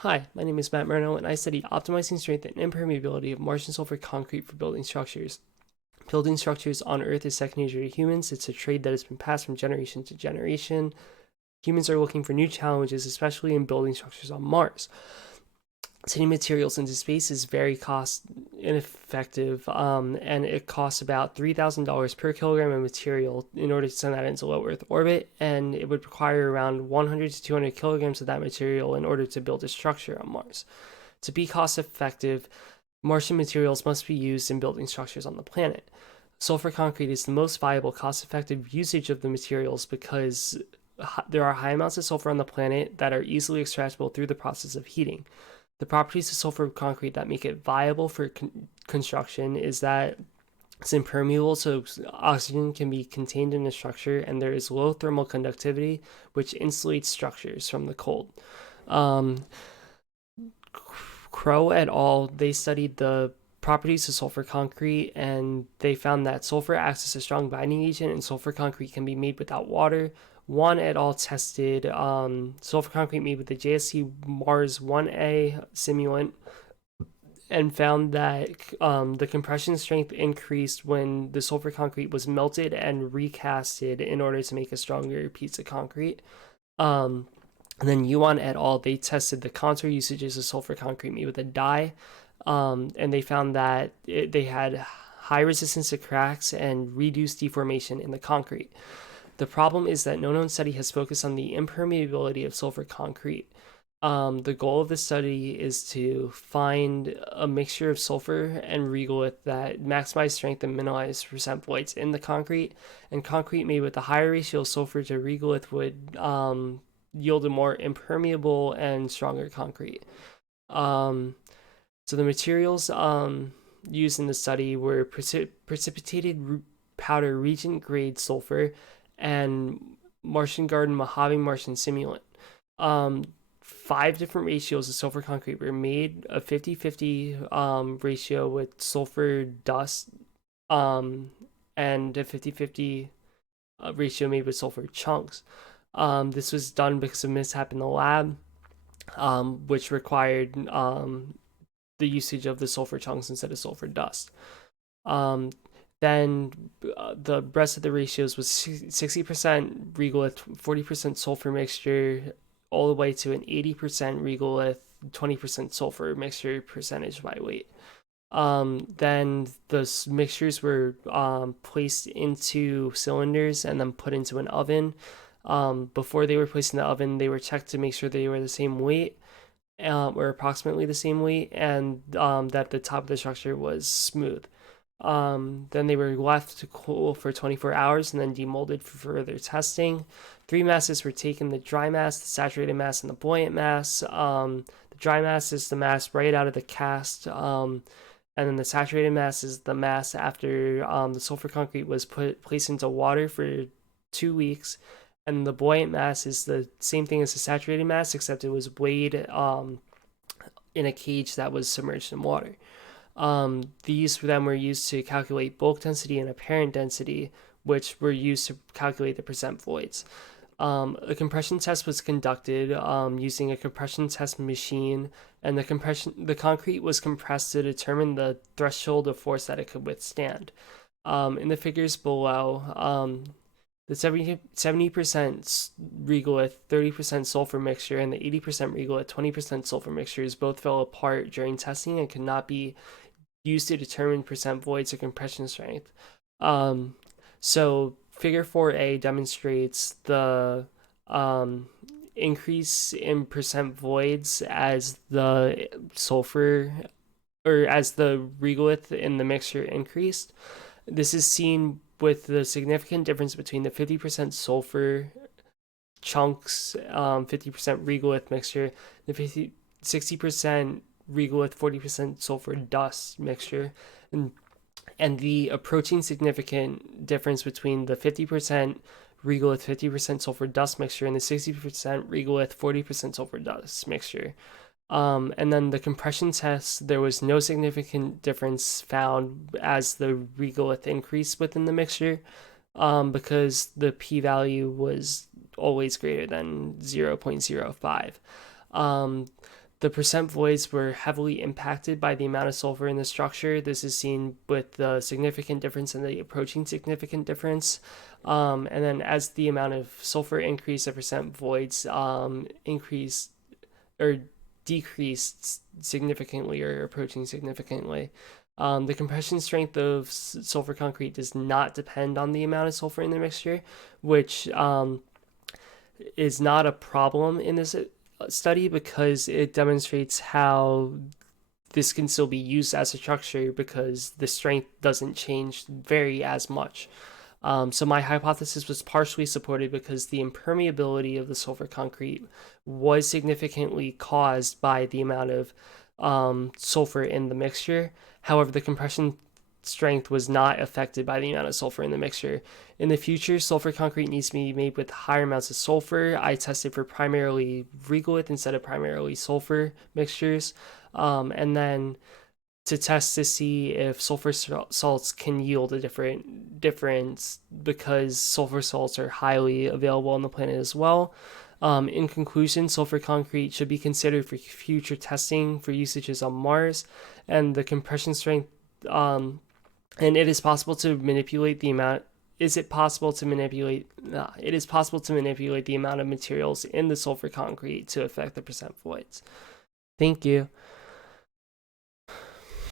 Hi, my name is Matt Murno, and I study optimizing strength and impermeability of Martian sulfur concrete for building structures. Building structures on Earth is second nature to humans. It's a trade that has been passed from generation to generation. Humans are looking for new challenges, especially in building structures on Mars. Sending materials into space is very cost ineffective, and it costs about $3,000 per kilogram of material in order to send that into low Earth orbit, and it would require around 100 to 200 kilograms of that material in order to build a structure on Mars. To be cost effective, Martian materials must be used in building structures on the planet. Sulfur concrete is the most viable, cost effective usage of the materials because there are high amounts of sulfur on the planet that are easily extractable through the process of heating. The properties of sulfur concrete that make it viable for construction is that it's impermeable, so oxygen can be contained in the structure, and there is low thermal conductivity, which insulates structures from the cold. Um, Crow et al. They studied the properties of sulfur concrete, and they found that sulfur acts as a strong binding agent, and sulfur concrete can be made without water. One et al. Tested sulfur concrete made with the JSC Mars 1A simulant and found that the compression strength increased when the sulfur concrete was melted and recasted in order to make a stronger piece of concrete. Um, and then Yuan et al. They tested the contour usages of sulfur concrete made with a dye, and they found that they had high resistance to cracks and reduced deformation in the concrete. The problem is that no known study has focused on the impermeability of sulfur concrete. The goal of the study is to find a mixture of sulfur and regolith that maximize strength and minimize percent voids in the concrete. And concrete made with a higher ratio of sulfur to regolith would yield a more impermeable and stronger concrete. Um, so the materials used in the study were precipitated powder Regent grade sulfur and Martian Garden Mojave Martian simulant. Um, 5 different ratios of sulfur concrete were made, a 50-50 ratio with sulfur dust, um, and a 50-50 ratio made with sulfur chunks. This was done because of mishap in the lab, which required the usage of the sulfur chunks instead of sulfur dust. Um, then the rest of the ratios was 60% regolith, 40% sulfur mixture, all the way to an 80% regolith, 20% sulfur mixture percentage by weight. Then the mixtures were placed into cylinders and then put into an oven. Before they were placed in the oven, they were checked to make sure they were the same weight, or approximately the same weight, and that the top of the structure was smooth. Then they were left to cool for 24 hours and then demolded for further testing. 3 masses were taken: the dry mass, the saturated mass, and the buoyant mass. The dry mass is the mass right out of the cast, and then the saturated mass is the mass after the sulfur concrete was placed into water for 2 weeks. And the buoyant mass is the same thing as the saturated mass, except it was weighed in a cage that was submerged in water. These then were used to calculate bulk density and apparent density, which were used to calculate the percent voids. A compression test was conducted using a compression test machine, and the concrete was compressed to determine the threshold of force that it could withstand. In the figures below, the 70% regolith, 30% sulfur mixture, and the 80% regolith, 20% sulfur mixtures both fell apart during testing and could not be used to determine percent voids or compression strength. So figure 4a demonstrates the increase in percent voids as the sulfur or as the regolith in the mixture increased. This is seen with the significant difference between the 50% sulfur chunks, 50% regolith mixture, the 60% regolith, 40% sulfur dust mixture, and the approaching significant difference between the 50% regolith, 50% sulfur dust mixture and the 60% regolith, 40% sulfur dust mixture. And then the compression test, there was no significant difference found as the regolith increased within the mixture, because the p-value was always greater than 0.05. The The percent voids were heavily impacted by the amount of sulfur in the structure. This is seen with the significant difference and the approaching significant difference. And then as the amount of sulfur increased, the percent voids increased or decreased significantly or approaching significantly. The compression strength of sulfur concrete does not depend on the amount of sulfur in the mixture, which is not a problem in this study because it demonstrates how this can still be used as a structure because the strength doesn't change vary as much. So my hypothesis was partially supported because the impermeability of the sulfur concrete was significantly caused by the amount of sulfur in the mixture. However, the compression strength was not affected by the amount of sulfur in the mixture. In the future, sulfur concrete needs to be made with higher amounts of sulfur. I tested for primarily regolith instead of primarily sulfur mixtures. And then to test to see if sulfur salts can yield a different difference because sulfur salts are highly available on the planet as well. In conclusion, sulfur concrete should be considered for future testing for usages on Mars, and the compression strength. And it is possible to manipulate the amount. Is it possible to manipulate? It is possible to manipulate the amount of materials in the sulfur concrete to affect the percent voids. Thank you.